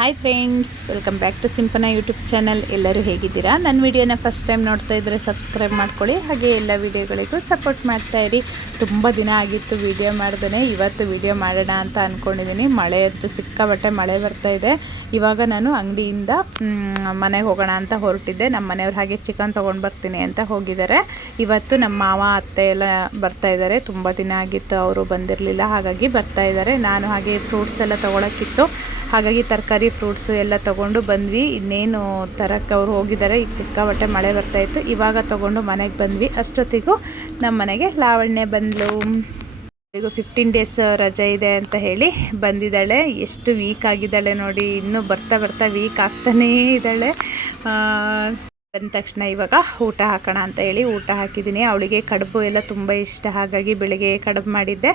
Hi friends, welcome back to Simpana YouTube channel. ಎಲ್ಲರೂ ಹೇಗಿದ್ದೀರಾ? ನನ್ನ ವಿಡಿಯೋನ ಫಸ್ಟ್ ಟೈಮ್ ನೋಡ್ತಾ ಇದ್ದರೆ ಸಬ್ಸ್ಕ್ರೈಬ್ ಮಾಡ್ಕೊಳ್ಳಿ, ಹಾಗೆ ಎಲ್ಲ ವಿಡಿಯೋಗಳಿಗೂ ಸಪೋರ್ಟ್ ಮಾಡ್ತಾಯಿರಿ. ತುಂಬ ದಿನ ಆಗಿತ್ತು ವಿಡಿಯೋ ಮಾಡ್ದೇ. ಇವತ್ತು ವಿಡಿಯೋ ಮಾಡೋಣ ಅಂತ ಅಂದ್ಕೊಂಡಿದ್ದೀನಿ. ಮಳೆ ಅಂತೂ ಸಿಕ್ಕಾಬಟ್ಟೆ ಮಳೆ ಬರ್ತಾಯಿದೆ. ಇವಾಗ ನಾನು ಅಂಗಡಿಯಿಂದ ಮನೆಗೆ ಹೋಗೋಣ ಅಂತ ಹೊರಟಿದ್ದೆ. ನಮ್ಮ ಮನೆಯವ್ರು ಹಾಗೆ ಚಿಕನ್ ತೊಗೊಂಡು ಬರ್ತೀನಿ ಅಂತ ಹೋಗಿದ್ದಾರೆ. ಇವತ್ತು ನಮ್ಮ ಮಾವ ಅತ್ತೆ ಎಲ್ಲ ಬರ್ತಾಯಿದ್ದಾರೆ. ತುಂಬ ದಿನ ಆಗಿತ್ತು ಅವರು ಬಂದಿರಲಿಲ್ಲ, ಹಾಗಾಗಿ ಬರ್ತಾಯಿದ್ದಾರೆ. ನಾನು ಹಾಗೆ ಫ್ರೂಟ್ಸ್ ಎಲ್ಲ ತೊಗೊಳಕ್ಕಿತ್ತು, ಹಾಗಾಗಿ ತರಕಾರಿ ಫ್ರೂಟ್ಸು ಎಲ್ಲ ತೊಗೊಂಡು ಬಂದ್ವಿ. ಇನ್ನೇನು ತರಕ್ಕೆ ಅವ್ರು ಹೋಗಿದ್ದಾರೆ. ಈಗ ಸಿಕ್ಕಾಬಟ್ಟೆ ಮಳೆ ಬರ್ತಾಯಿತ್ತು. ಇವಾಗ ತೊಗೊಂಡು ಮನೆಗೆ ಬಂದ್ವಿ. ಅಷ್ಟೊತ್ತಿಗೂ ನಮ್ಮ ಮನೆಗೆ ಲಾವಣ್ಯ ಬಂದಳು. ಈಗ 15 ಡೇಸ್ ರಜೆ ಇದೆ ಅಂತ ಹೇಳಿ ಬಂದಿದ್ದಾಳೆ. ಎಷ್ಟು ವೀಕ್ ಆಗಿದ್ದಾಳೆ ನೋಡಿ, ಇನ್ನೂ ಬರ್ತಾ ಬರ್ತಾ ವೀಕ್ ಆಗ್ತಾನೇ ಇದ್ದಾಳೆ. ಬಂದ ತಕ್ಷಣ ಇವಾಗ ಊಟ ಹಾಕೋಣ ಅಂತ ಹೇಳಿ ಊಟ ಹಾಕಿದ್ದೀನಿ. ಅವಳಿಗೆ ಕಡುಬು ಎಲ್ಲ ತುಂಬ ಇಷ್ಟ, ಹಾಗಾಗಿ ಬೆಳಿಗ್ಗೆ ಕಡುಬು ಮಾಡಿದ್ದೆ,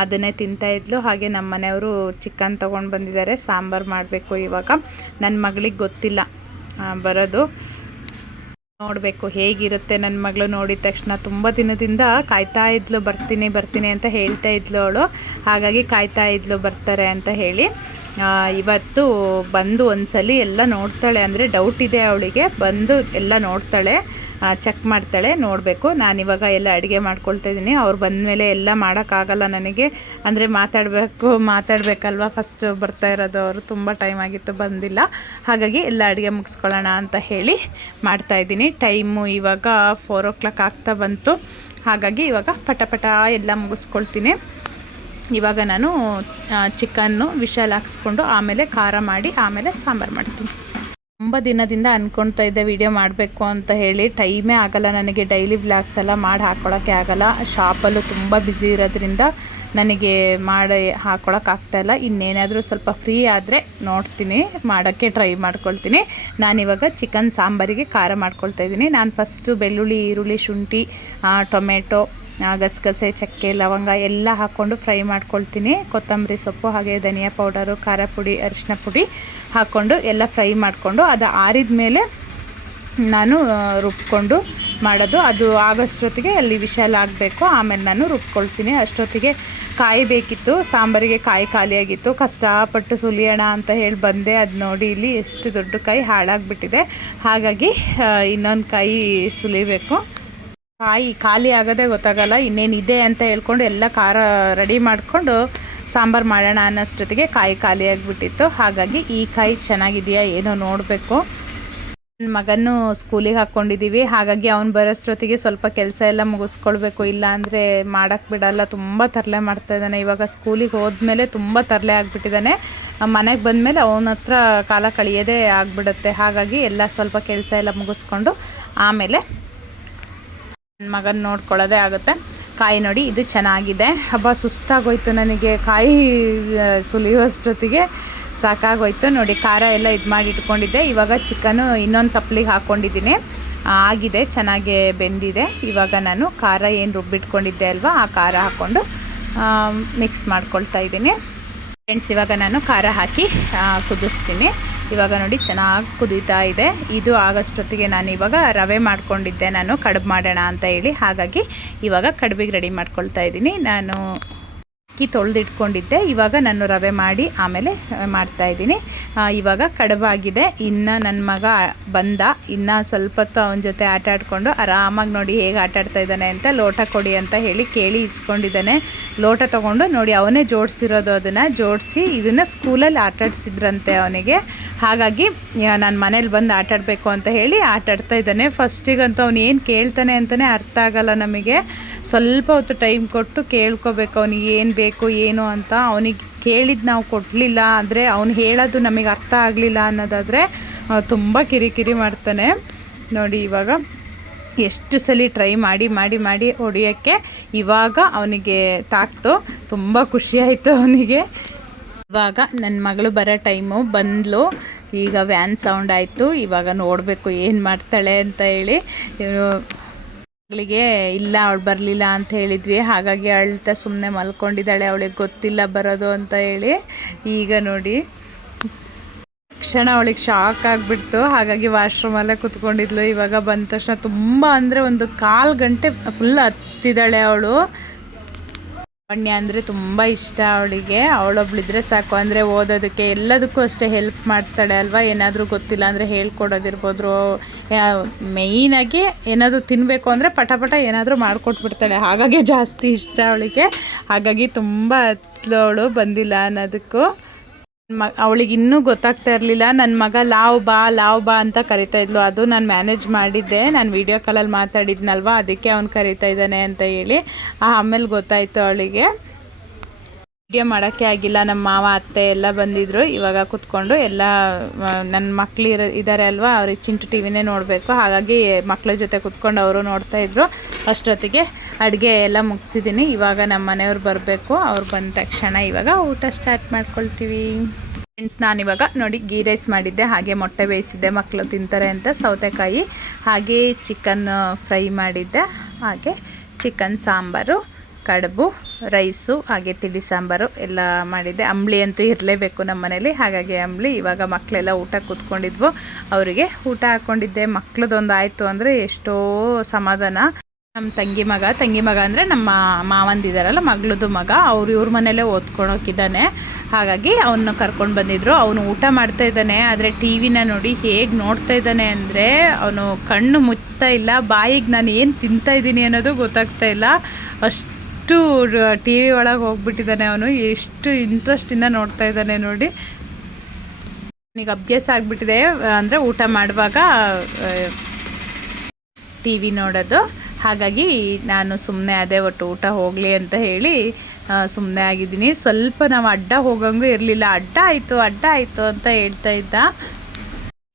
ಅದನ್ನೇ ತಿಂತಾಯಿದ್ಲು. ಹಾಗೆ ನಮ್ಮ ಮನೆಯವರು ಚಿಕನ್ ತೊಗೊಂಡು ಬಂದಿದ್ದಾರೆ. ಸಾಂಬಾರು ಮಾಡಬೇಕು ಇವಾಗ. ನನ್ನ ಮಗಳಿಗೆ ಗೊತ್ತಿಲ್ಲ ಬರೋದು, ನೋಡಬೇಕು ಹೇಗಿರುತ್ತೆ. ನನ್ನ ಮಗಳು ನೋಡಿದ ತಕ್ಷಣ ತುಂಬ ದಿನದಿಂದ ಕಾಯ್ತಾ ಇದ್ಲು, ಬರ್ತೀನಿ ಅಂತ ಹೇಳ್ತಾ ಇದ್ಲು ಅವಳು. ಹಾಗಾಗಿ ಕಾಯ್ತಾ ಇದ್ಲು ಬರ್ತಾರೆ ಅಂತ ಹೇಳಿ. ಇವತ್ತು ಬಂದು ಒಂದ್ಸಲಿ ಎಲ್ಲ ನೋಡ್ತಾಳೆ. ಅಂದರೆ ಡೌಟ್ ಇದೆ ಅವಳಿಗೆ, ಬಂದು ಎಲ್ಲ ನೋಡ್ತಾಳೆ, ಚೆಕ್ ಮಾಡ್ತಾಳೆ. ನೋಡಬೇಕು. ನಾನಿವಾಗ ಎಲ್ಲ ಅಡುಗೆ ಮಾಡ್ಕೊಳ್ತಾ ಇದ್ದೀನಿ. ಅವ್ರು ಬಂದಮೇಲೆ ಎಲ್ಲ ಮಾಡೋಕ್ಕಾಗಲ್ಲ ನನಗೆ, ಅಂದರೆ ಮಾತಾಡಬೇಕಲ್ವ, ಫಸ್ಟ್ ಬರ್ತಾ ಇರೋದು ಅವರು. ತುಂಬ ಟೈಮ್ ಆಗಿತ್ತು ಬಂದಿಲ್ಲ, ಹಾಗಾಗಿ ಎಲ್ಲ ಅಡುಗೆ ಮುಗಿಸ್ಕೊಳ್ಳೋಣ ಅಂತ ಹೇಳಿ ಮಾಡ್ತಾಯಿದ್ದೀನಿ. ಟೈಮು ಇವಾಗ 4 o'clock ಆಗ್ತಾ ಬಂತು. ಹಾಗಾಗಿ ಇವಾಗ ಪಟ ಎಲ್ಲ ಮುಗಿಸ್ಕೊಳ್ತೀನಿ. ಇವಾಗ ನಾನು ಚಿಕನ್ನು ವಿಷಲ್ ಹಾಕ್ಸ್ಕೊಂಡು ಆಮೇಲೆ ಖಾರ ಮಾಡಿ ಆಮೇಲೆ ಸಾಂಬಾರು ಮಾಡ್ತೀನಿ. ತುಂಬ ದಿನದಿಂದ ಅಂದ್ಕೊಳ್ತಾ ಇದ್ದೆ ವಿಡಿಯೋ ಮಾಡಬೇಕು ಅಂತ ಹೇಳಿ. ಟೈಮೇ ಆಗೋಲ್ಲ ನನಗೆ, ಡೈಲಿ ವ್ಲಾಗ್ಸ್ ಎಲ್ಲ ಮಾಡಿ ಹಾಕ್ಕೊಳಕ್ಕೆ ಆಗಲ್ಲ. ಶಾಪಲ್ಲೂ ತುಂಬ ಬ್ಯುಸಿ ಇರೋದ್ರಿಂದ ನನಗೆ ಮಾಡಿ ಹಾಕ್ಕೊಳಕ್ಕಾಗ್ತಾಯಿಲ್ಲ. ಇನ್ನೇನಾದರೂ ಸ್ವಲ್ಪ ಫ್ರೀ ಆದರೆ ನೋಡ್ತೀನಿ, ಮಾಡೋಕ್ಕೆ ಟ್ರೈ ಮಾಡ್ಕೊಳ್ತೀನಿ. ನಾನಿವಾಗ ಚಿಕನ್ ಸಾಂಬಾರಿಗೆ ಖಾರ ಮಾಡ್ಕೊಳ್ತಾ ಇದ್ದೀನಿ. ನಾನು ಫಸ್ಟು ಬೆಳ್ಳುಳ್ಳಿ, ಈರುಳ್ಳಿ, ಶುಂಠಿ, ಟೊಮೆಟೊ, ಗಸಗಸೆ, ಚಕ್ಕೆ, ಲವಂಗ ಎಲ್ಲ ಹಾಕ್ಕೊಂಡು ಫ್ರೈ ಮಾಡ್ಕೊಳ್ತೀನಿ. ಕೊತ್ತಂಬರಿ ಸೊಪ್ಪು, ಹಾಗೆ ಧನಿಯಾ ಪೌಡರು, ಖಾರ ಪುಡಿ, ಅರಿಶಿನ ಪುಡಿ ಹಾಕ್ಕೊಂಡು ಎಲ್ಲ ಫ್ರೈ ಮಾಡಿಕೊಂಡು ಅದು ಆರಿದ ಮೇಲೆ ನಾನು ರುಬ್ಕೊಂಡು ಮಾಡೋದು. ಅದು ಆಗೋಷ್ಟೊತ್ತಿಗೆ ಅಲ್ಲಿ ವಿಷಲ್ ಆಗಬೇಕು, ಆಮೇಲೆ ನಾನು ರುಬ್ಕೊಳ್ತೀನಿ. ಅಷ್ಟೊತ್ತಿಗೆ ಕಾಯಿ ಬೇಕಿತ್ತು, ಸಾಂಬಾರಿಗೆ ಕಾಯಿ ಖಾಲಿಯಾಗಿತ್ತು. ಕಷ್ಟಪಟ್ಟು ಸುಲಿಯೋಣ ಅಂತ ಹೇಳಿ ಬಂದೆ. ಅದು ನೋಡಿ ಇಲ್ಲಿ ಎಷ್ಟು ದೊಡ್ಡ ಕಾಯಿ ಹಾಳಾಗಿಬಿಟ್ಟಿದೆ, ಹಾಗಾಗಿ ಇನ್ನೊಂದು ಕಾಯಿ ಸುಲಿಬೇಕು. ಕಾಯಿ ಖಾಲಿ ಆಗೋದೇ ಗೊತ್ತಾಗಲ್ಲ. ಇನ್ನೇನಿದೆ ಅಂತ ಹೇಳ್ಕೊಂಡು ಎಲ್ಲ ಖಾರ ರೆಡಿ ಮಾಡಿಕೊಂಡು ಸಾಂಬಾರು ಮಾಡೋಣ ಅನ್ನೋಷ್ಟೊತ್ತಿಗೆ ಕಾಯಿ ಖಾಲಿ ಆಗಿಬಿಟ್ಟಿತ್ತು. ಹಾಗಾಗಿ ಈ ಕಾಯಿ ಚೆನ್ನಾಗಿದೆಯಾ ಏನೋ ನೋಡಬೇಕು. ನನ್ನ ಮಗನೂ ಸ್ಕೂಲಿಗೆ ಹಾಕ್ಕೊಂಡಿದ್ದೀವಿ, ಹಾಗಾಗಿ ಅವ್ನು ಬರೋಷ್ಟೊತ್ತಿಗೆ ಸ್ವಲ್ಪ ಕೆಲಸ ಎಲ್ಲ ಮುಗಿಸ್ಕೊಳ್ಬೇಕು, ಇಲ್ಲ ಅಂದರೆ ಮಾಡೋಕ್ಕೆ ಬಿಡಲ್ಲ. ತುಂಬ ತರಲೆ ಮಾಡ್ತಾಯಿದ್ದಾನೆ. ಇವಾಗ ಸ್ಕೂಲಿಗೆ ಹೋದ್ಮೇಲೆ ತುಂಬ ತರಲೆ ಆಗಿಬಿಟ್ಟಿದ್ದಾನೆ. ಮನೆಗೆ ಬಂದಮೇಲೆ ಅವನ ಹತ್ರ ಕಾಲ ಕಳೆಯೋದೇ ಆಗಿಬಿಡುತ್ತೆ. ಹಾಗಾಗಿ ಎಲ್ಲ ಸ್ವಲ್ಪ ಕೆಲಸ ಎಲ್ಲ ಮುಗಿಸ್ಕೊಂಡು ಆಮೇಲೆ ನನ್ನ ಮಗನ ನೋಡ್ಕೊಳ್ಳೋದೇ ಆಗುತ್ತೆ. ಕಾಯಿ ನೋಡಿ ಇದು ಚೆನ್ನಾಗಿದೆ. ಹಬ್ಬ ಸುಸ್ತಾಗೋಯ್ತು ನನಗೆ, ಕಾಯಿ ಸುಲಿಯುವಷ್ಟೊತ್ತಿಗೆ ಸಾಕಾಗೋಯ್ತು ನೋಡಿ. ಖಾರ ಎಲ್ಲ ಇದು ಮಾಡಿ ಇಟ್ಕೊಂಡಿದ್ದೆ. ಇವಾಗ ಚಿಕನ್ನು ಇನ್ನೊಂದು ತಪ್ಪಲಿಗೆ ಹಾಕ್ಕೊಂಡಿದ್ದೀನಿ. ಆಗಿದೆ, ಚೆನ್ನಾಗೇ ಬೆಂದಿದೆ. ಇವಾಗ ನಾನು ಖಾರ ಏನು ರುಬ್ಬಿಟ್ಕೊಂಡಿದ್ದೆ ಅಲ್ವಾ, ಆ ಖಾರ ಹಾಕ್ಕೊಂಡು ಮಿಕ್ಸ್ ಮಾಡ್ಕೊಳ್ತಾ ಇದ್ದೀನಿ. ಫ್ರೆಂಡ್ಸ್, ಇವಾಗ ನಾನು ಖಾರ ಹಾಕಿ ಕುದಿಸ್ತೀನಿ. ಇವಾಗ ನೋಡಿ ಚೆನ್ನಾಗಿ ಕುದೀತಾ ಇದೆ. ಇದು ಆಗೋಷ್ಟೊತ್ತಿಗೆ ನಾನು ಇವಾಗ ರವೆ ಮಾಡ್ಕೊಂಡಿದ್ದೆ, ನಾನು ಕಡುಬು ಮಾಡೋಣ ಅಂತ ಹೇಳಿ. ಹಾಗಾಗಿ ಇವಾಗ ಕಡುಬಿಗೆ ರೆಡಿ ಮಾಡ್ಕೊಳ್ತಾ ಇದ್ದೀನಿ. ನಾನು ಅಕ್ಕಿ ತೊಳೆದಿಟ್ಕೊಂಡಿದ್ದೆ, ಇವಾಗ ನಾನು ರವೆ ಮಾಡಿ ಆಮೇಲೆ ಮಾಡ್ತಾಯಿದ್ದೀನಿ. ಇವಾಗ ಕಡುಬಾಗಿದೆ. ಇನ್ನು ನನ್ನ ಮಗ ಬಂದ, ಇನ್ನು ಸ್ವಲ್ಪ ಹೊತ್ತು ಅವನ ಜೊತೆ ಆಟ ಆಡಿಕೊಂಡು ಆರಾಮಾಗಿ ನೋಡಿ ಹೇಗೆ ಆಟ ಆಡ್ತಾ ಇದ್ದಾನೆ ಅಂತ. ಲೋಟ ಕೊಡಿ ಅಂತ ಹೇಳಿ ಕೇಳಿ ಇಸ್ಕೊಂಡಿದ್ದಾನೆ. ಲೋಟ ತೊಗೊಂಡು ನೋಡಿ ಅವನೇ ಜೋಡಿಸಿರೋದು, ಅದನ್ನು ಜೋಡಿಸಿ ಇದನ್ನು ಸ್ಕೂಲಲ್ಲಿ ಆಟಾಡಿಸಿದ್ರಂತೆ ಅವನಿಗೆ. ಹಾಗಾಗಿ ನಾನು ಮನೇಲಿ ಬಂದು ಆಟಾಡಬೇಕು ಅಂತ ಹೇಳಿ ಆಟಾಡ್ತಾ ಇದ್ದಾನೆ. ಫಸ್ಟಿಗಂತೂ ಅವನು ಏನು ಕೇಳ್ತಾನೆ ಅಂತಲೇ ಅರ್ಥ ಆಗಲ್ಲ ನಮಗೆ. ಸ್ವಲ್ಪ ಹೊತ್ತು ಟೈಮ್ ಕೊಟ್ಟು ಕೇಳ್ಕೊಬೇಕು ಅವನಿಗೆ ಏನು ಬೇಕು ಏನು ಅಂತ. ಅವನಿಗೆ ಕೇಳಿದ್ದು ನಾವು ಕೊಡಲಿಲ್ಲ ಅಂದರೆ, ಅವನು ಹೇಳೋದು ನಮಗೆ ಅರ್ಥ ಆಗಲಿಲ್ಲ ಅನ್ನೋದಾದರೆ ತುಂಬ ಕಿರಿಕಿರಿ ಮಾಡ್ತಾನೆ ನೋಡಿ. ಇವಾಗ ಎಷ್ಟು ಸಲ ಟ್ರೈ ಮಾಡಿ ಹೊಡಿಯೋಕ್ಕೆ ಇವಾಗ ಅವನಿಗೆ ತಾಕ್ತು. ತುಂಬ ಖುಷಿಯಾಯಿತು ಅವನಿಗೆ. ಇವಾಗ ನನ್ನ ಮಗಳು ಬರೋ ಟೈಮು ಬಂದಳು. ಈಗ ವ್ಯಾನ್ ಸೌಂಡ್ ಆಯಿತು. ಇವಾಗ ನೋಡಬೇಕು ಏನು ಮಾಡ್ತಾಳೆ ಅಂತ ಹೇಳಿ. ಮಗಳಿಗೆ ಇಲ್ಲ ಅವಳು ಬರಲಿಲ್ಲ ಅಂತ ಹೇಳಿದ್ವಿ, ಹಾಗಾಗಿ ಅಳ್ತಾ ಸುಮ್ಮನೆ ಮಲ್ಕೊಂಡಿದ್ದಾಳೆ. ಅವಳಿಗೆ ಗೊತ್ತಿಲ್ಲ ಬರೋದು ಅಂತ ಹೇಳಿ. ಈಗ ನೋಡಿ ಕ್ಷಣ ಅವಳಿಗೆ ಶಾಕ್ ಆಗಿಬಿಡ್ತು, ಹಾಗಾಗಿ ವಾಶ್ರೂಮಲ್ಲೇ ಕೂತ್ಕೊಂಡಿದ್ಲು. ಇವಾಗ ಬಂದ ತಕ್ಷಣ ತುಂಬ ಅಂದರೆ ಒಂದು 1/4 ಗಂಟೆ ಫುಲ್ ಹತ್ತಿದ್ದಾಳೆ ಅವಳು. ಲಾವಣ್ಯ ಅಂದರೆ ತುಂಬ ಇಷ್ಟ ಅವಳಿಗೆ. ಅವಳೊಬ್ಳಿದ್ರೆ ಸಾಕು, ಅಂದರೆ ಓದೋದಕ್ಕೆ ಎಲ್ಲದಕ್ಕೂ ಅಷ್ಟೇ ಹೆಲ್ಪ್ ಮಾಡ್ತಾಳೆ ಅಲ್ವಾ. ಏನಾದರೂ ಗೊತ್ತಿಲ್ಲ ಅಂದರೆ ಹೇಳ್ಕೊಡೋದಿರ್ಬೋದು. ಮೇಯ್ನಾಗಿ ಏನಾದರೂ ತಿನ್ನಬೇಕು ಅಂದರೆ ಪಟ ಏನಾದರೂ ಮಾಡಿಕೊಟ್ಬಿಡ್ತಾಳೆ. ಹಾಗಾಗಿ ಜಾಸ್ತಿ ಇಷ್ಟ ಅವಳಿಗೆ. ಹಾಗಾಗಿ ತುಂಬ ಹತ್ಲವಳು ಬಂದಿಲ್ಲ ಅನ್ನೋದಕ್ಕೂ. ಅವಳಿಗೆ ಇನ್ನೂ ಗೊತ್ತಾಗ್ತಾ ಇರಲಿಲ್ಲ. ನನ್ನ ಮಗ ಲಾವ್ ಬಾ ಅಂತ ಕರಿತಾ ಇದ್ಲು. ಅದು ನಾನು ಮ್ಯಾನೇಜ್ ಮಾಡಿದ್ದೆ. ನಾನು ವೀಡಿಯೋ ಕಾಲಲ್ಲಿ ಮಾತಾಡಿದ್ನಲ್ವ, ಅದಕ್ಕೆ ಅವ್ನು ಕರಿತಾ ಇದ್ದಾನೆ ಅಂತ ಹೇಳಿ. ಆಮೇಲೆ ಗೊತ್ತಾಯಿತು ಅವಳಿಗೆ. ವಿಡಿಯೋ ಮಾಡೋಕ್ಕೆ ಆಗಿಲ್ಲ. ನಮ್ಮ ಮಾವ ಅತ್ತೆ ಎಲ್ಲ ಬಂದಿದ್ದರು. ಇವಾಗ ಕೂತ್ಕೊಂಡು ಎಲ್ಲ ನನ್ನ ಮಕ್ಳು ಇದ್ದಾರೆ ಅಲ್ವಾ, ಅವ್ರಿಗೆ ಚಿಂಟು ಟಿ ವಿನೇ ನೋಡಬೇಕು. ಹಾಗಾಗಿ ಮಕ್ಳ ಜೊತೆ ಕೂತ್ಕೊಂಡು ಅವರು ನೋಡ್ತಾಯಿದ್ರು. ಅಷ್ಟೊತ್ತಿಗೆ ಅಡುಗೆ ಎಲ್ಲ ಮುಗಿಸಿದ್ದೀನಿ. ಇವಾಗ ನಮ್ಮ ಮನೆಯವ್ರು ಬರಬೇಕು. ಅವ್ರು ಬಂದ ತಕ್ಷಣ ಇವಾಗ ಊಟ ಸ್ಟಾರ್ಟ್ ಮಾಡ್ಕೊಳ್ತೀವಿ. ಫ್ರೆಂಡ್ಸ್, ನಾನಿವಾಗ ನೋಡಿ ಗೀ ರೈಸ್ ಮಾಡಿದ್ದೆ, ಹಾಗೆ ಮೊಟ್ಟೆ ಬೇಯಿಸಿದ್ದೆ ಮಕ್ಕಳು ತಿಂತಾರೆ ಅಂತ. ಸೌತೆಕಾಯಿ ಹಾಗೆ ಚಿಕನ್ ಫ್ರೈ ಮಾಡಿದ್ದೆ, ಹಾಗೆ ಚಿಕನ್ ಸಾಂಬಾರು, ಕಡುಬು, ರೈಸು, ಹಾಗೆ ತಿಳಿ ಸಾಂಬಾರು ಎಲ್ಲ ಮಾಡಿದ್ದೆ. ಅಂಬ್ಲಿ ಅಂತೂ ಇರಲೇಬೇಕು ನಮ್ಮ ಮನೇಲಿ, ಹಾಗಾಗಿ ಅಂಬ್ಲಿ. ಇವಾಗ ಮಕ್ಕಳೆಲ್ಲ ಊಟ ಕೂತ್ಕೊಂಡಿದ್ವು, ಅವರಿಗೆ ಊಟ ಹಾಕ್ಕೊಂಡಿದ್ದೆ. ಮಕ್ಕಳದೊಂದು ಆಯಿತು ಅಂದರೆ ಎಷ್ಟೋ ಸಮಾಧಾನ. ನಮ್ಮ ತಂಗಿ ಮಗ ಅಂದರೆ ನಮ್ಮ ಮಾವಂದಿದ್ದಾರಲ್ಲ, ಮಗಳದು ಮಗ, ಇವ್ರ ಮನೇಲೇ ಓದ್ಕೊಳೋಕಿದ್ದಾನೆ. ಹಾಗಾಗಿ ಅವನ್ನ ಕರ್ಕೊಂಡು ಬಂದಿದ್ರು. ಅವನು ಊಟ ಮಾಡ್ತಾ ಇದ್ದಾನೆ, ಆದರೆ ಟಿ ವಿನ ನೋಡಿ ಹೇಗೆ ನೋಡ್ತಾ ಇದ್ದಾನೆ ಅಂದರೆ ಅವನು ಕಣ್ಣು ಮುಚ್ತಾ ಇಲ್ಲ. ಬಾಯಿಗೆ ನಾನು ಏನು ತಿಂತಾಯಿದ್ದೀನಿ ಅನ್ನೋದು ಗೊತ್ತಾಗ್ತಾ ಇಲ್ಲ. ಅಷ್ಟು ಟಿ ವಿ ಒಳಗೆ ಹೋಗ್ಬಿಟ್ಟಿದ್ದಾನೆ ಅವನು. ಎಷ್ಟು ಇಂಟ್ರೆಸ್ಟಿಂದ ನೋಡ್ತಾ ಇದ್ದಾನೆ ನೋಡಿ. ಈಗ ಅಭ್ಯಾಸ ಆಗಿಬಿಟ್ಟಿದೆ, ಅಂದರೆ ಊಟ ಮಾಡುವಾಗ ಟಿ ವಿ ನೋಡೋದು. ಹಾಗಾಗಿ ನಾನು ಸುಮ್ಮನೆ ಅದೇ ಒಟ್ಟು ಊಟ ಹೋಗಲಿ ಅಂತ ಹೇಳಿ ಸುಮ್ಮನೆ ಆಗಿದ್ದೀನಿ. ಸ್ವಲ್ಪ ನಾವು ಅಡ್ಡ ಹೋಗಂಗೂ ಇರಲಿಲ್ಲ. ಅಡ್ಡ ಆಯಿತು ಅಂತ ಹೇಳ್ತಾ ಇದ್ದ.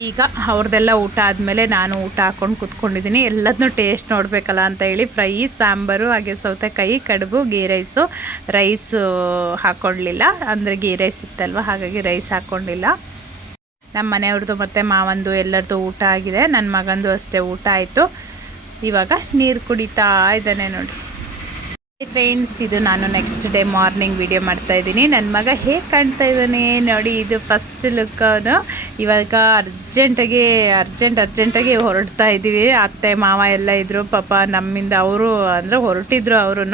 ಈಗ ಅವ್ರದ್ದೆಲ್ಲ ಊಟ ಆದಮೇಲೆ ನಾನು ಊಟ ಹಾಕ್ಕೊಂಡು ಕೂತ್ಕೊಂಡಿದ್ದೀನಿ. ಎಲ್ಲದನ್ನೂ ಟೇಸ್ಟ್ ನೋಡಬೇಕಲ್ಲ ಅಂತ ಹೇಳಿ ಫ್ರೈ, ಸಾಂಬಾರು, ಹಾಗೆ ಸೌತೆಕಾಯಿ, ಕಡುಬು, ಗೀ ರೈಸು ಹಾಕ್ಕೊಳ್ಳಲಿಲ್ಲ. ಅಂದರೆ ಗೀ ರೈಸ್ ಇತ್ತಲ್ವ, ಹಾಗಾಗಿ ರೈಸ್ ಹಾಕ್ಕೊಂಡಿಲ್ಲ. ನಮ್ಮ ಮನೆಯವ್ರದ್ದು ಮತ್ತು ಮಾವಂದು ಎಲ್ಲರದ್ದು ಊಟ ಆಗಿದೆ. ನನ್ನ ಮಗಂದು ಅಷ್ಟೇ ಊಟ ಆಯಿತು. ಇವಾಗ ನೀರು ಕುಡಿತಾ ಇದ್ದಾನೆ ನೋಡಿ. ಫ್ರೆಂಡ್ಸ್, ಇದು ನಾನು ನೆಕ್ಸ್ಟ್ ಡೇ ಮಾರ್ನಿಂಗ್ ವಿಡಿಯೋ ಮಾಡ್ತಾಯಿದ್ದೀನಿ. ನನ್ನ ಮಗ ಹೇಗೆ ಕಾಣ್ತಾ ಇದ್ದಾನೆ ನೋಡಿ. ಇದು ಫಸ್ಟ್ ಲುಕ್. ಅವನು ಇವಾಗ ಅರ್ಜೆಂಟಾಗಿ ಹೊರಡ್ತಾ ಇದ್ದೀವಿ. ಅತ್ತೆ ಮಾವ ಎಲ್ಲ ಇದ್ದರು ಪಾಪ ನಮ್ಮಿಂದ. ಅವರು ಅಂದರೆ ಹೊರಟಿದ್ರು ಅವರು.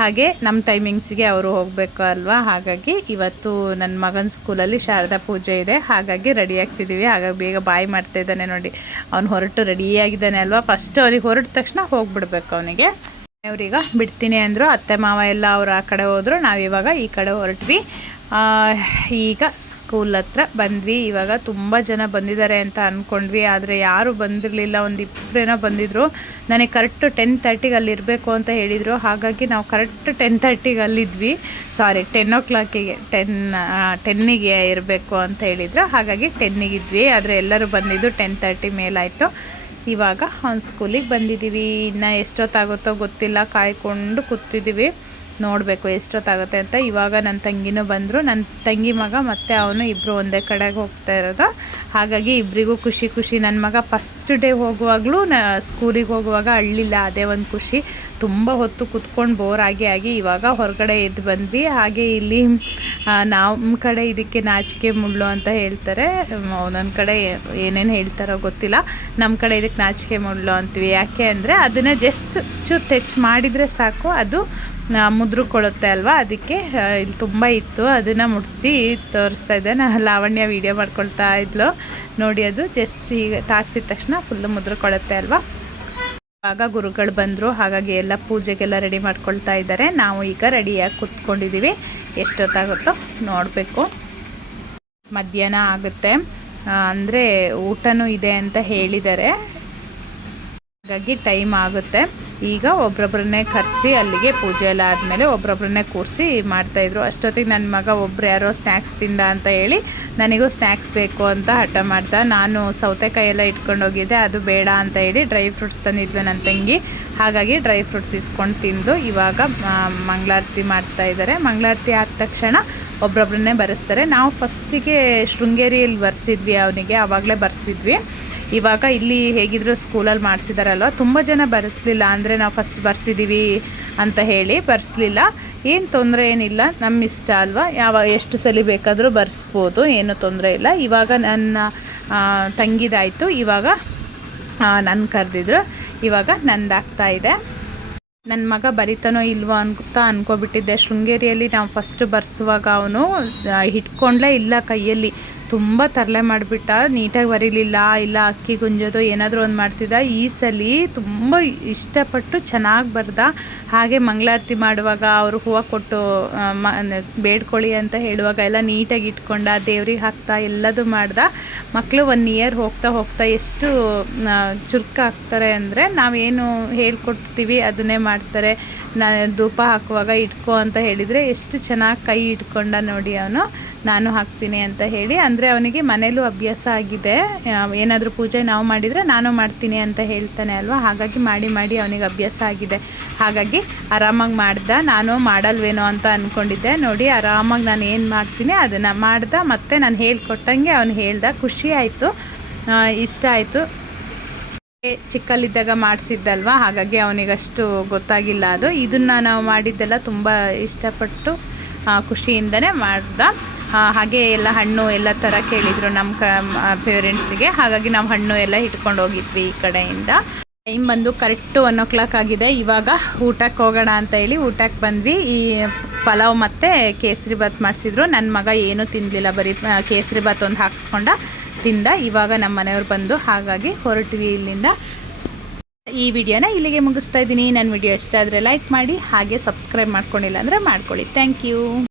ಹಾಗೆ ನಮ್ಮ ಟೈಮಿಂಗ್ಸಿಗೆ ಅವರು ಹೋಗಬೇಕು ಅಲ್ವಾ. ಹಾಗಾಗಿ ಇವತ್ತು ನನ್ನ ಮಗನ ಸ್ಕೂಲಲ್ಲಿ ಶಾರದಾ ಪೂಜೆ ಇದೆ. ಹಾಗಾಗಿ ರೆಡಿ ಆಗ್ತಿದ್ದೀವಿ. ಹಾಗಾಗಿ ಬೇಗ ಬಾಯ್ ಮಾಡ್ತಾ ಇದ್ದಾನೆ ನೋಡಿ. ಅವ್ನು ಹೊರಟು ರೆಡಿಯಾಗಿದ್ದಾನೆ ಅಲ್ವಾ. ಫಸ್ಟ್ ಅವ್ರಿಗೆ ಹೊರಟ ತಕ್ಷಣ ಹೋಗಿಬಿಡ್ಬೇಕು ಅವನಿಗೆ. ಅವ್ರೀಗ ಬಿಡ್ತೀನಿ ಅಂದರು. ಅತ್ತೆ ಮಾವ ಎಲ್ಲ ಅವರು ಆ ಕಡೆ ಹೋದರು, ನಾವಿವಾಗ ಈ ಕಡೆ ಹೊರಟ್ವಿ. ಈಗ ಸ್ಕೂಲ್ ಹತ್ರ ಬಂದ್ವಿ. ಇವಾಗ ತುಂಬ ಜನ ಬಂದಿದ್ದಾರೆ ಅಂತ ಅಂದ್ಕೊಂಡ್ವಿ, ಆದರೆ ಯಾರೂ ಬಂದಿರಲಿಲ್ಲ. ಒಂದು 20 ಜನ ಬಂದಿದ್ದರು. ನನಗೆ ಕರೆಕ್ಟು 10:30ಗೆ ಅಲ್ಲಿ ಇರಬೇಕು ಅಂತ ಹೇಳಿದರು. ಹಾಗಾಗಿ ನಾವು ಕರೆಕ್ಟ್ 10:30ಗೆ ಅಲ್ಲಿದ್ವಿ. ಸಾರಿ 10 o'clockಗೆ 10ಗೆ ಇರಬೇಕು ಅಂತ ಹೇಳಿದರು. ಹಾಗಾಗಿ 10ಗೆ ಇದ್ವಿ. ಆದರೆ ಎಲ್ಲರೂ ಬಂದಿದ್ದು 10:30 ಮೇಲಾಯಿತು. ಇವಾಗ ಅವ್ನು ಸ್ಕೂಲಿಗೆ ಬಂದಿದ್ದೀವಿ. ಇನ್ನು ಎಷ್ಟೊತ್ತಾಗುತ್ತೋ ಗೊತ್ತಿಲ್ಲ, ಕಾಯ್ಕೊಂಡು ಕೂತಿದ್ದೀವಿ. ನೋಡಬೇಕು ಎಷ್ಟೊತ್ತಾಗುತ್ತೆ ಅಂತ. ಇವಾಗ ನನ್ನ ತಂಗಿನೂ ಬಂದರು. ನನ್ನ ತಂಗಿ ಮಗ ಮತ್ತು ಅವನು ಇಬ್ಬರು ಒಂದೇ ಕಡೆಗೆ ಹೋಗ್ತಾ ಇರೋದು. ಹಾಗಾಗಿ ಇಬ್ಬರಿಗೂ ಖುಷಿ. ನನ್ನ ಮಗ ಫಸ್ಟ್ ಡೇ ಹೋಗುವಾಗಲೂ ಸ್ಕೂಲಿಗೆ ಹೋಗುವಾಗ ಅಳ್ಳಿಲ್ಲ. ಅದೇ ಒಂದು ಖುಷಿ. ತುಂಬ ಹೊತ್ತು ಕುತ್ಕೊಂಡು ಬೋರ್ ಆಗಿ ಇವಾಗ ಹೊರಗಡೆ ಎದ್ದು ಬಂದ್ವಿ. ಹಾಗೆ ಇಲ್ಲಿ ನಮ್ಮ ಕಡೆ ಇದಕ್ಕೆ ನಾಚಿಕೆ ಮುಳ್ಳು ಅಂತ ಹೇಳ್ತಾರೆ. ಒಂದೊಂದು ಕಡೆ ಏನೇನು ಹೇಳ್ತಾರೋ ಗೊತ್ತಿಲ್ಲ. ನಮ್ಮ ಕಡೆ ಇದಕ್ಕೆ ನಾಚಿಕೆ ಮುಳ್ಳು ಅಂತೀವಿ. ಯಾಕೆ ಅಂದರೆ ಅದನ್ನು ಜಸ್ಟ್ ಚೂರು ಟಚ್ ಮಾಡಿದರೆ ಸಾಕು, ಅದು ಮುದ್ರಕೊಳ್ಳುತ್ತೆ ಅಲ್ವಾ. ಅದಕ್ಕೆ ಇಲ್ಲಿ ತುಂಬ ಇತ್ತು, ಅದನ್ನು ಮುಟ್ಟಿ ತೋರಿಸ್ತಾ ಇದ್ದೆ. ಲಾವಣ್ಯ ವೀಡಿಯೋ ಮಾಡ್ಕೊಳ್ತಾ ಇದ್ಲು ನೋಡಿ. ಅದು ಜಸ್ಟ್ ಈಗ ತಾಕ್ಸಿದ ತಕ್ಷಣ ಫುಲ್ಲು ಮುದ್ರಕೊಳ್ಳುತ್ತೆ ಅಲ್ವಾ. ಇವಾಗ ಗುರುಗಳು ಬಂದರು. ಹಾಗಾಗಿ ಎಲ್ಲ ಪೂಜೆಗೆಲ್ಲ ರೆಡಿ ಮಾಡ್ಕೊಳ್ತಾ ಇದ್ದಾರೆ. ನಾವು ಈಗ ರೆಡಿಯಾಗಿ ಕೂತ್ಕೊಂಡಿದ್ದೀವಿ. ಎಷ್ಟೊತ್ತಾಗುತ್ತೋ ನೋಡಬೇಕು. ಮಧ್ಯಾಹ್ನ ಆಗುತ್ತೆ, ಅಂದರೆ ಊಟನೂ ಇದೆ ಅಂತ ಹೇಳಿದ್ದಾರೆ. ಹಾಗಾಗಿ ಟೈಮ್ ಆಗುತ್ತೆ. ಈಗ ಒಬ್ಬೊಬ್ಬರನ್ನೇ ಕರೆಸಿ ಅಲ್ಲಿಗೆ ಪೂಜೆ ಎಲ್ಲ ಆದಮೇಲೆ ಒಬ್ಬೊಬ್ಬರನ್ನೇ ಕೂರಿಸಿ ಮಾಡ್ತಾಯಿದ್ರು. ಅಷ್ಟೊತ್ತಿಗೆ ನನ್ನ ಮಗ ಒಬ್ಬರು ಯಾರೋ ಸ್ನ್ಯಾಕ್ಸ್ ತಿಂದ ಅಂತ ಹೇಳಿ ನನಗೂ ಸ್ನ್ಯಾಕ್ಸ್ ಬೇಕು ಅಂತ ಹಠ ಮಾಡ್ದ. ನಾನು ಸೌತೆಕಾಯಿ ಎಲ್ಲ ಇಟ್ಕೊಂಡು ಹೋಗಿದ್ದೆ, ಅದು ಬೇಡ ಅಂತ ಹೇಳಿ ಡ್ರೈ ಫ್ರೂಟ್ಸ್ ತಂದಿದ್ಲು ನನ್ನ ತಂಗಿ. ಹಾಗಾಗಿ ಡ್ರೈ ಫ್ರೂಟ್ಸ್ ಇಸ್ಕೊಂಡು ತಿಂದು ಇವಾಗ ಮಂಗಳಾರತಿ ಮಾಡ್ತಾಯಿದ್ದಾರೆ. ಮಂಗಳಾರತಿ ಆದ ತಕ್ಷಣ ಒಬ್ಬೊಬ್ಬರನ್ನೇ ಬರೆಸ್ತಾರೆ. ನಾವು ಫಸ್ಟಿಗೆ ಶೃಂಗೇರಿಯಲ್ಲಿ ಬರ್ಸಿದ್ವಿ, ಅವನಿಗೆ ಆವಾಗಲೇ ಬರ್ಸಿದ್ವಿ. ಇವಾಗ ಇಲ್ಲಿ ಹೇಗಿದ್ರು ಸ್ಕೂಲಲ್ಲಿ ಮಾಡಿಸಿದಾರಲ್ವ, ತುಂಬ ಜನ ಬರೆಸಲಿಲ್ಲ. ಅಂದರೆ ನಾವು ಫಸ್ಟ್ ಬರ್ಸಿದ್ದೀವಿ ಅಂತ ಹೇಳಿ ಬರೆಸಲಿಲ್ಲ. ಏನು ತೊಂದರೆ ಏನಿಲ್ಲ, ನಮ್ಮ ಇಷ್ಟ ಅಲ್ವಾ. ಎಷ್ಟು ಸಲ ಬೇಕಾದರೂ ಬರೆಸ್ಬೋದು, ಏನೂ ತೊಂದರೆ ಇಲ್ಲ. ಇವಾಗ ನನ್ನ ತಂಗಿದಾಯಿತು. ಇವಾಗ ನನ್ನ ಕರೆದಿದ್ರು, ಇವಾಗ ನಂದಾಗ್ತಾಯಿದೆ. ನನ್ನ ಮಗ ಬರಿತಾನೋ ಇಲ್ವೋ ಅಂತ ಅಂದ್ಕೊಬಿಟ್ಟಿದ್ದೆ. ಶೃಂಗೇರಿಯಲ್ಲಿ ನಾವು ಫಸ್ಟ್ ಬರ್ಸುವಾಗ ಅವನು ಹಿಡ್ಕೊಂಡ್ಲೇ ಇಲ್ಲ ಕೈಯಲ್ಲಿ, ತುಂಬ ತರಲೆ ಮಾಡಿಬಿಟ್ಟ, ನೀಟಾಗಿ ಬರೀಲಿಲ್ಲ, ಇಲ್ಲ ಅಕ್ಕಿ ಗುಂಜೋದು ಏನಾದರೂ ಒಂದು ಮಾಡ್ತಿದ್ದ. ಈ ಸಲ ತುಂಬ ಇಷ್ಟಪಟ್ಟು ಚೆನ್ನಾಗಿ ಬರ್ದ. ಹಾಗೆ ಮಂಗಳಾರತಿ ಮಾಡುವಾಗ ಅವರು ಹೂವು ಕೊಟ್ಟು ಬೇಡ್ಕೊಳ್ಳಿ ಅಂತ ಹೇಳುವಾಗ ಎಲ್ಲ ನೀಟಾಗಿ ಇಟ್ಕೊಂಡ, ದೇವ್ರಿಗೆ ಹಾಕ್ತಾ ಎಲ್ಲದೂ ಮಾಡ್ದ. ಮಕ್ಕಳು 1 ಇಯರ್ ಹೋಗ್ತಾ ಹೋಗ್ತಾ ಎಷ್ಟು ಚುರುಕಾಗ್ತಾರೆ ಅಂದರೆ, ನಾವೇನು ಹೇಳ್ಕೊಡ್ತೀವಿ ಅದನ್ನೇ ಮಾಡ್ತಾರೆ. ಧೂಪ ಹಾಕುವಾಗ ಇಟ್ಕೋ ಅಂತ ಹೇಳಿದರೆ ಎಷ್ಟು ಚೆನ್ನಾಗಿ ಕೈ ಇಟ್ಕೊಂಡ ನೋಡಿ ಅವನು. ನಾನು ಹಾಕ್ತೀನಿ ಅಂತ ಹೇಳಿ, ಅಂದರೆ ಅವನಿಗೆ ಮನೇಲೂ ಅಭ್ಯಾಸ ಆಗಿದೆ. ಏನಾದರೂ ಪೂಜೆ ನಾವು ಮಾಡಿದರೆ ನಾನು ಮಾಡ್ತೀನಿ ಅಂತ ಹೇಳ್ತಾನೆ ಅಲ್ವಾ, ಹಾಗಾಗಿ ಮಾಡಿ ಮಾಡಿ ಅವನಿಗೆ ಅಭ್ಯಾಸ ಆಗಿದೆ. ಹಾಗಾಗಿ ಆರಾಮಾಗಿ ಮಾಡ್ದ. ನಾನು ಮಾಡಲ್ವೇನೋ ಅಂತ ಅಂದ್ಕೊಂಡಿದ್ದೆ. ನೋಡಿ ಆರಾಮಾಗಿ ನಾನು ಏನು ಮಾಡ್ತೀನಿ ಅದನ್ನು ಮಾಡ್ದ. ಮತ್ತು ನಾನು ಹೇಳ್ಕೊಟ್ಟಂಗೆ ಅವನು ಹೇಳ್ದ. ಖುಷಿ ಆಯಿತು, ಇಷ್ಟ ಆಯಿತು. ಚಿಕ್ಕಲ್ಲಿದ್ದಾಗ ಮಾಡಿಸಿದ್ದಲ್ವ, ಹಾಗಾಗಿ ಅವನಿಗಷ್ಟು ಗೊತ್ತಾಗಿಲ್ಲ ಅದು. ಇದನ್ನು ನಾವು ಮಾಡಿದ್ದೆಲ್ಲ ತುಂಬ ಇಷ್ಟಪಟ್ಟು ಖುಷಿಯಿಂದನೇ ಮಾಡ್ದ. ಹಾಗೆ ಎಲ್ಲ ಹಣ್ಣು ಎಲ್ಲ ಥರ ಕೇಳಿದರು ನಮ್ಮ ಪೇರೆಂಟ್ಸಿಗೆ, ಹಾಗಾಗಿ ನಾವು ಹಣ್ಣು ಎಲ್ಲ ಇಟ್ಕೊಂಡು ಹೋಗಿದ್ವಿ ಈ ಕಡೆಯಿಂದ. ಟೈಮ್ ಬಂದು ಕರೆಕ್ಟು 1 o'clock ಆಗಿದೆ. ಇವಾಗ ಊಟಕ್ಕೆ ಹೋಗೋಣ ಅಂತ ಹೇಳಿ ಊಟಕ್ಕೆ ಬಂದ್ವಿ. ಈ ಪಲಾವ್ ಮತ್ತು ಕೇಸರಿ ಬಾತ್ ಮಾಡಿಸಿದ್ರು. ನನ್ನ ಮಗ ಏನೂ ತಿನ್ನಲಿಲ್ಲ, ಬರೀ ಕೇಸರಿ ಬಾತ್ ಒಂದು ಹಾಕ್ಸ್ಕೊಂಡ ತಿಂದ. ಇವಾಗ ನಮ್ಮ ಮನೆಯವ್ರು ಬಂದು ಹಾಗಾಗಿ ಹೊರಟ್ವಿ ಇಲ್ಲಿಂದ. ಈ ವಿಡಿಯೋನ ಇಲ್ಲಿಗೆ ಮುಗಿಸ್ತಾ ಇದ್ದೀನಿ. ನನ್ನ ವಿಡಿಯೋ ಇಷ್ಟ ಆದರೆ ಲೈಕ್ ಮಾಡಿ, ಹಾಗೆ ಸಬ್ಸ್ಕ್ರೈಬ್ ಮಾಡ್ಕೊಂಡಿಲ್ಲ ಅಂದರೆ ಮಾಡ್ಕೊಳ್ಳಿ. Thank you.